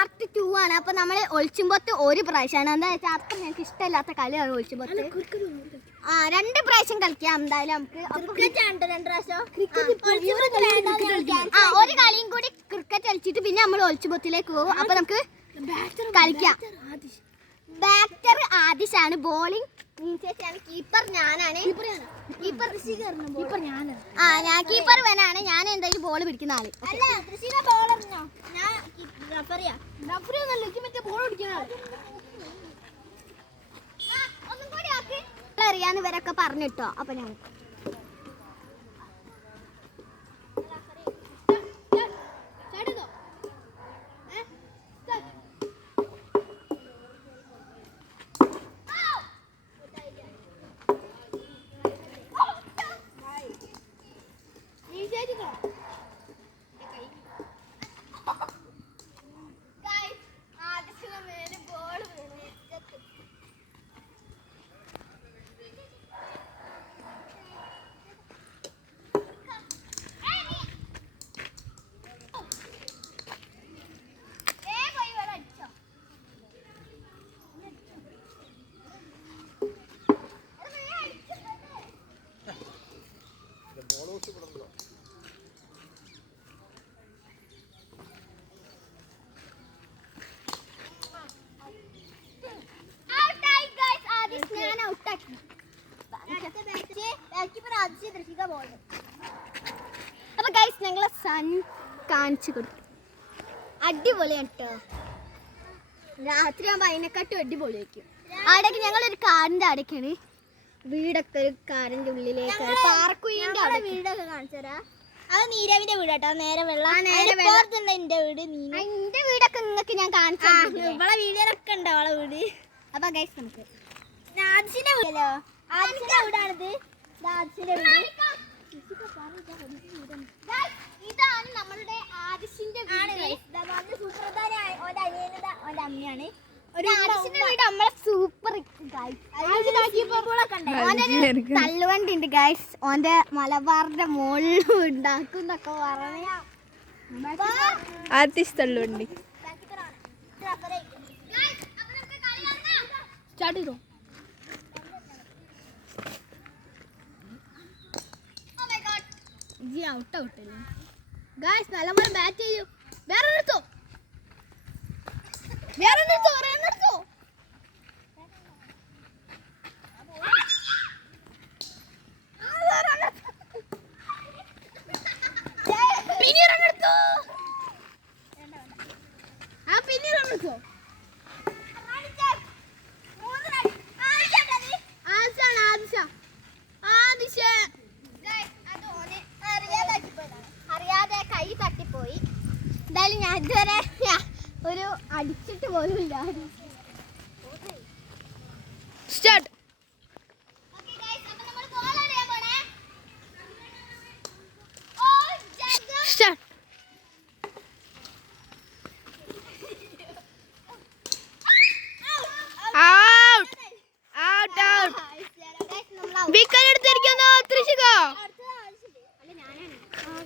Part 2 ആണ്. അപ്പൊ നമ്മള് ഒളിച്ചുമ്പോത്ത് ഒരു പ്രാവശ്യമാണ്. എന്താ വെച്ചാൽ അത്ര ഞങ്ങൾക്ക് ഇഷ്ടമില്ലാത്ത കളിയാണ് ഒളിച്ചുമ്പോത്ത്. 2 പ്രാവശ്യം കളിക്കാം എന്തായാലും നമുക്ക്. ഒരു കളിയും കൂടി ക്രിക്കറ്റ് കളിച്ചിട്ട് പിന്നെ നമ്മൾ ഒളിച്ചുമ്പോത്തിലേക്ക് പോകും. അപ്പൊ നമുക്ക് കളിക്കാം. ബാറ്റർ ആദിശാണ്, ബോളിംഗ് ചേച്ചിയാണ്, കീപ്പർ ഞാനാണ്. ഞാൻ കീപ്പർ വേനാണ്. ഞാൻ എന്തായാലും ബോൾ പിടിക്കുന്ന ആള്. അറിയാന്ന് ഇവരൊക്കെ പറഞ്ഞിട്ടോ. അപ്പൊ ഞാൻ അപ്പൊ ഗൈസ് ഞങ്ങളെ സൺ കാണിച്ചു കൊടുത്തു. അടിപൊളിയാണ് കേട്ടോ. രാത്രി ആകുമ്പോ അതിനെക്കാട്ടും അടിപൊളിയായിരിക്കും. അവിടേക്ക് ഞങ്ങളൊരു കാറിന്റെ അടയ്ക്കാണ് വീടൊക്കെ. ഒരു കാറിന്റെ ഉള്ളിലേക്ക് പാർക്കുയിന്റെ അവിടെ വീടൊക്കെ കാണിച്ചരാ. അത് നീരവിന്റെ വീടാട്ടോ. നേരെ വെള്ളം എന്റെ വീട്. എന്റെ വീടൊക്കെ നിങ്ങൾക്ക് ഞാൻ കാണിച്ചു. ഇവിടെ വീഡിയോയിലൊക്കെ ഉണ്ട് അവളെ വീട്. അപ്പൊ ഗൈസ് നമുക്ക് ആദിശിന്റെ വീടല്ലോ. ആദിശിന്റെ വീടാണിത്. ഇതാണ് നമ്മളുടെ ആദിശിന്റെ വീട്. അമ്മയാണ് സൂപ്പർ. തള്ളുവണ്ടി ഉണ്ട് ഗൈസ്. ഓന്റെ മലബാറിന്റെ മുകളിൽ ഉണ്ടാക്കുന്നൊക്കെ പറഞ്ഞ ആദിശ് തള്ളുവണ്ടി സ്റ്റാർട്ട് ചെയ്തോ. ഔട്ടല്ലേ ഗൈസ്. നല്ലപോലെ ബാറ്റ് ചെയ്യൂ. വേറെ എടുത്തോ. അറിയാതെ കൈ തട്ടിപ്പോയി. എന്തായാലും ഞാൻ ഇതുവരെ ഒരു അടിച്ചിട്ട് പോലുമില്ല. സ്റ്റാർട്ട്.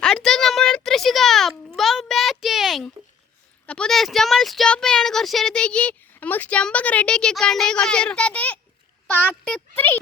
അടുത്തത് നമ്മുടെ തൃശിക ബാറ്റിംഗ്. അപ്പോൾ നമ്മൾ സ്റ്റോപ്പ് ചെയ്യാണ് കുറച്ചു നേരത്തേക്ക്. നമുക്ക് സ്റ്റമ്പൊക്കെ റെഡി ആക്കി വെക്കാണ്ട് കുറച്ച് പാർട്ട് 3.